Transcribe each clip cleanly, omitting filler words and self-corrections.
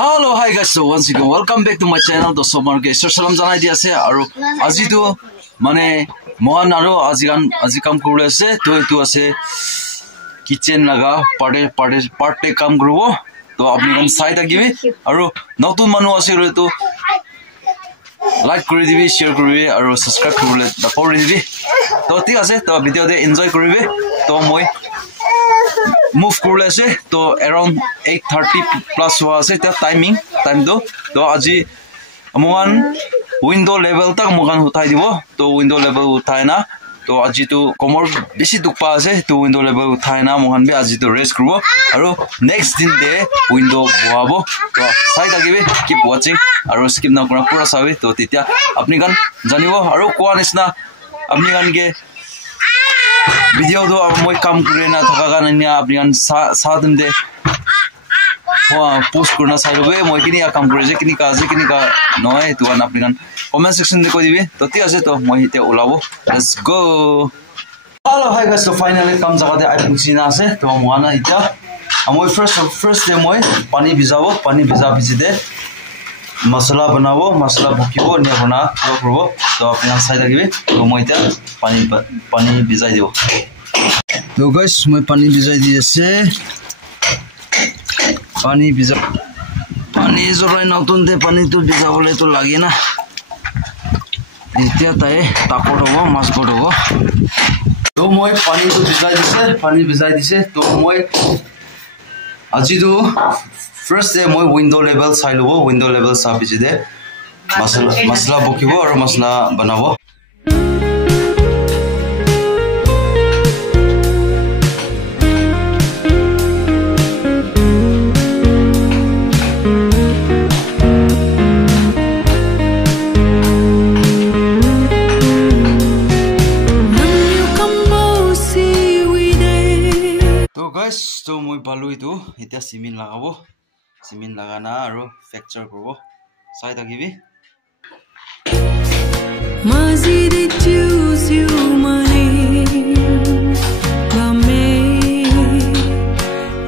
Hello, hi guys. So once again, welcome back to my channel. The Somar guys. Salam janai dia ase aru aji to mane mohan aru aji kam kore ase to etu ase kitchen laga part kam koribo to apni kan sai thakibe aru notun manu ase ro to like kori dibi share koribe aru subscribe koribole dapori dibi to thik ase to video de enjoy koribe to moi move korle ase to around 8:30 plus wa ase ta time do to aji amogan window level tak mogan uthai dibo to window level uthai na to aji to komor beshi dukpa ase to window level uthai na mogan be aji to rest korbo aru next din de window boabo to sai thakibe keep watching aru skip na kora pura sabe to titia apni kan janibo aru koa nisna apni kan ge video do moi kam kore na thaka kan nia apni kan sadin de post korna sailobe moi kini kam kore je kini ka noy tu an apni kan comment section de ko dibe to ti ase to moi hite ulabo let's go. Hello, hi guys. So finally kam jaga de ai puchina ase to moana ita moi first day moi pani bhija de masala banabo masala bukibo ne bana korbo to apni kan sai thakibe to moi ita pani bhijai dibo to guys moi pani bhijai di ase pani zorai notun de pani to bhijabole to lage na এতিয়া তাই তাপৰ হ'ব মাছ হ'ব তো মই পানী তো ভিজাই দিছে তো মই আজি তো ফাৰ্স্ট ডে মই উইন্ডো লেভেল চাই লব উইন্ডো লেভেল চাই পিছে দে মছলা বকিব আৰু মছলা বনাব তো মই বালু ইটো এতিয়া সিমেন্ট লাগাবো সিমেন্ট লাগানা আৰু ফ্ৰেকচাৰ কৰিব চাই থাকিবি Mazid choose you money Bame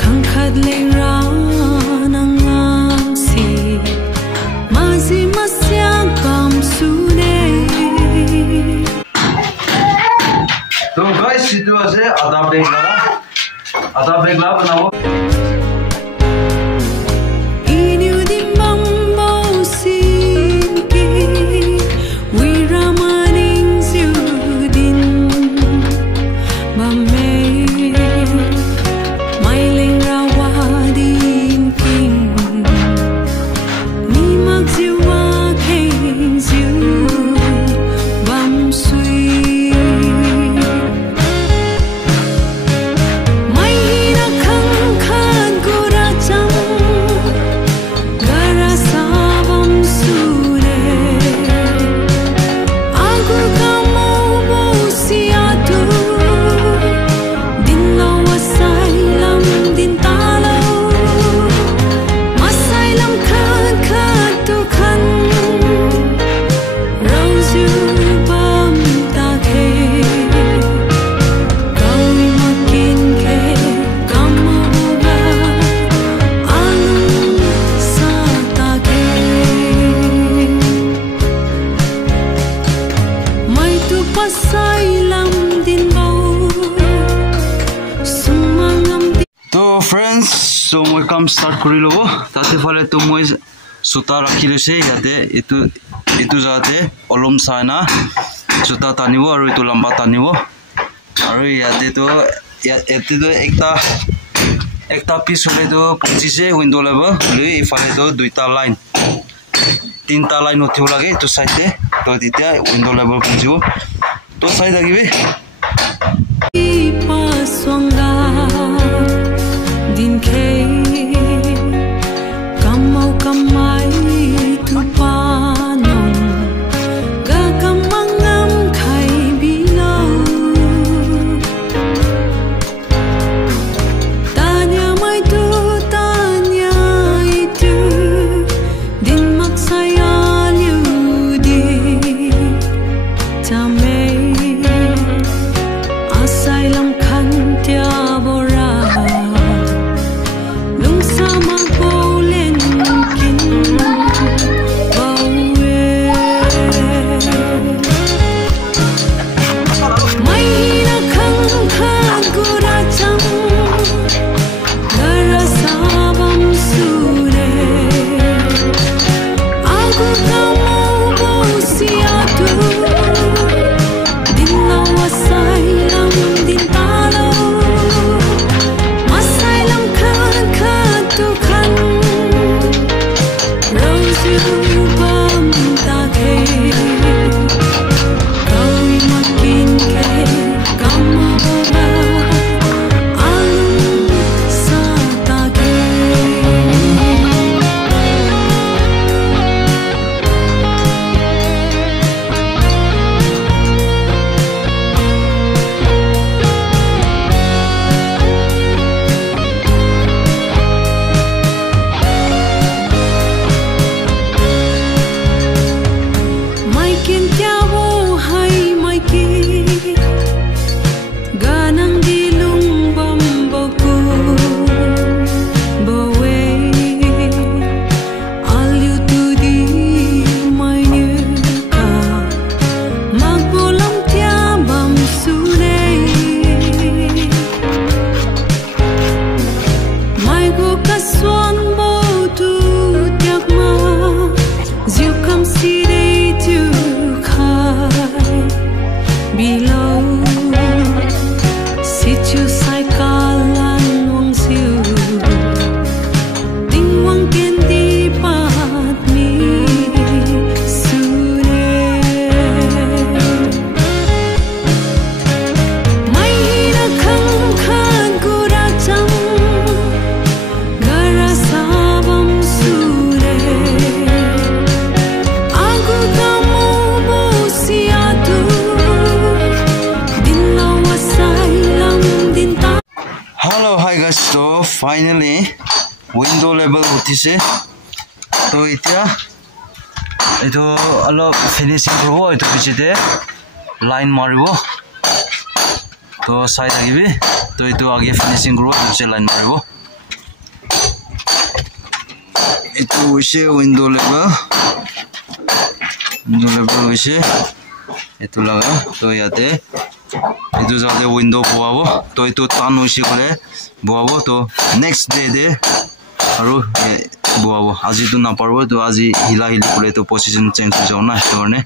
Kangkad leng ranang si Mazi masyang kam sune So guys itu ase ada begla बनाओ Inyu di mambo sinki wiramaning zudin mame mailing rawadin king ni magziwa king zu bam sui So moi kam start kori lobo tate phale to moi suta rakhi lese yate etu jate olom sana suta tanibo aru etu lamba tanibo aru yate to ekta piece hole to pachise window level lui phale to duita line tinta line uthibo lage etu side to titia window level pujibo to sai dagibe din ke kamai tu panom ga kamangam khai bilo tanya mai tu tanya itu din maksaya liudi tame asylum kan tia bora lung finally window level উঠিছে তো এতিয়া এইটো অলপ finishing কৰিব এইটো পিছতে line মাৰিব তো চাই থাকিবি তো এইটো আগে ফিনিশিং কৰিব পিছে লাইন মাৰিব এইটো হৈছে উইন্ডো লেভেল হৈছে এইটো লাগা তো ইয়াতে এইটো যাতে উইন্ডো বহাব তো এইটো টান হৈছে কৰে বহাব তো নেক্সট ডে দে আৰু বহাব আজিতো নাপাৰব তো আজি হিলা হিলি কৰে তো পজিশন চেঞ্জ হৈ যাব না সেইটো কাৰণে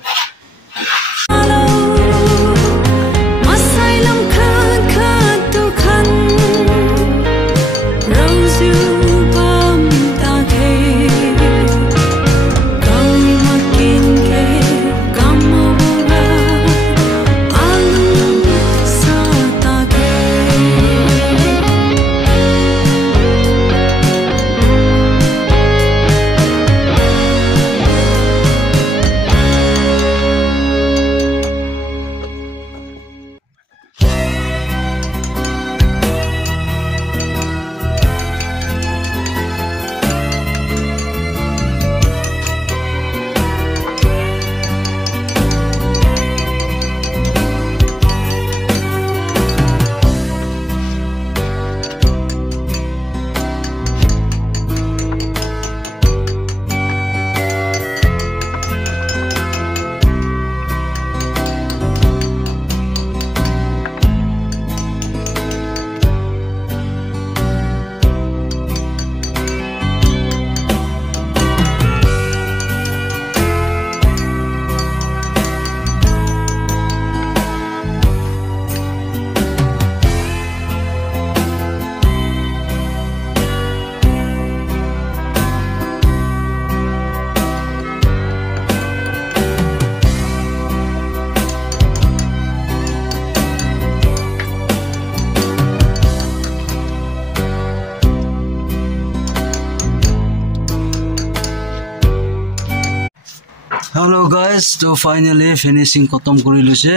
Hello guys, to finally finishing khatam kori luse.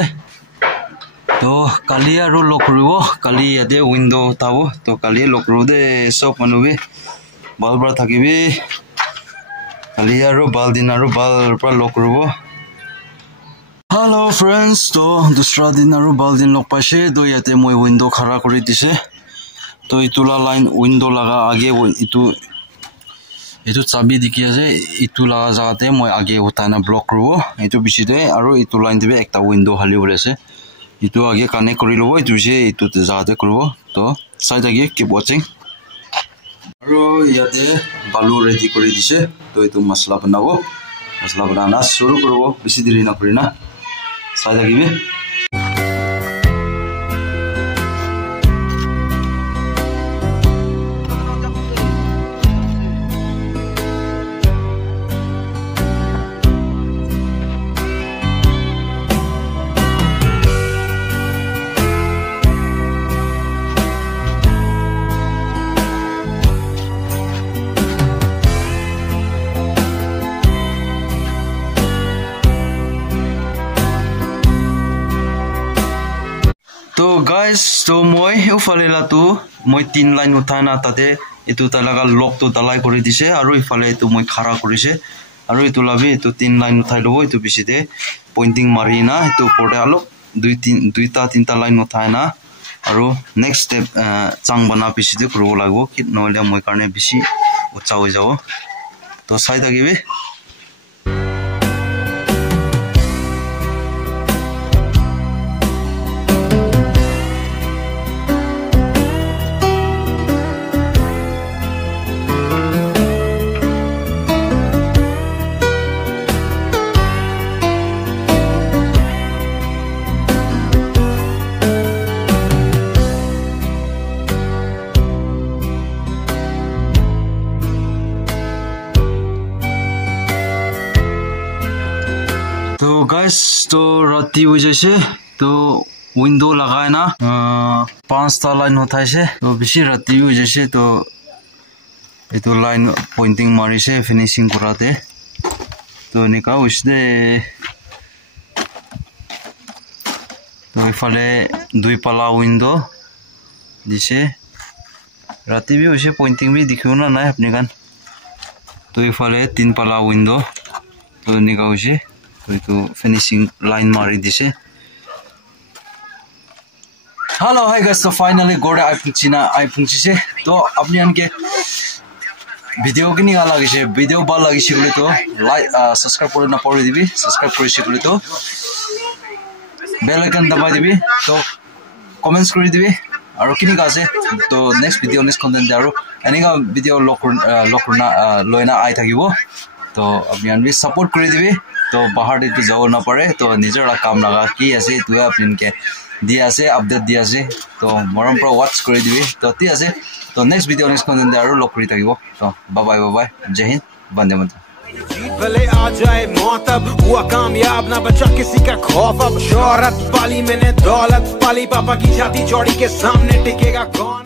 To kali aru lock koribo, kali ade window tabo. To kali lock korode sob manubi balbra thakibi. Kali aru baldin aru balbra lock koribo. Hello friends, to dusra din aru baldin lock paise. To yate moi window khara kori dise. To itula line window laga age itu chabi dikhi ase itu laga jagate moi age utana block koribo itu biside aru itu line tebe ekta window hali bole ase itu age connect kori lobo itu je itu jagate koribo to side age keep watching aru yate balu ready kori dise to itu masala banana shuru koribo bisi diri na korina side age be तो guys तो moi ufale la tu moi tin line uthana tate itu talaga lock to dalai kori dise aru ifale itu moi khara korise aru itu labi itu tin line uthai lobo itu biside pointing marina itu pore alo duita tinta line uthaina aru next step chang bana biside kuro lagbo kit noile moi karne bisi ucha hoi jabo to sai thakibi तो guys तो राती हो जैसे तो window लगाए ना 5 line होता है तो बेसी राती हो जैसे तो ये तो लाइन पॉइंटिंग मारी से फिनिशिंग कराते तो निका उसने तो इफाले दुई पाला विंडो दिसे राति भी होइसे पॉइंटिंग भी दिखियो ना নাই আপনি গান তো ইফালে তিন পালা উইন্ডো তো নিকা হইছে তো ইটো ফিনিশিং লাইন মারি দিছে हेलो हाय गाइस तो फाइनली गोडा आइपुंचिसे तो अपनी अनके भिडिओ किनि गा लागिसे भिडिओ बा लागिसे बोले तो लाइक सब्सक्राइब करे ना परि दिबि सब्सक्राइब करिसे बोले तो बेल आइकन दबाइ दिबि तो कमेन्ट्स करि दिबि आरो किनि गा आसे तो नेक्स्ट भिडिओ नेक्स्ट कन्टेन्ट आरो एनिगा भिडिओ लकरना लयना आइ থাকিবो तो अपनी अनबि सपोर्ट करि दिबि तो बाहर दितो जाओ ना पारे तो निजर काम लगा की आसे तो अपनी के दिया से अपडेट दिया से तो मरम पर वॉच कर दिबे तो ती आसे तो नेक्स्ट वीडियो नेक्स्ट कंटेंट आरो लॉक करि থাকিবो तो बाय बाय जय हिंद वंदे मातरम भले आ जाए मौत अब हुआ कामयाब ना बचा किसी का खौफ अब शोहरत पाली मैंने दौलत पाली पापा की छाती चौड़ी के सामने टिकेगा कौन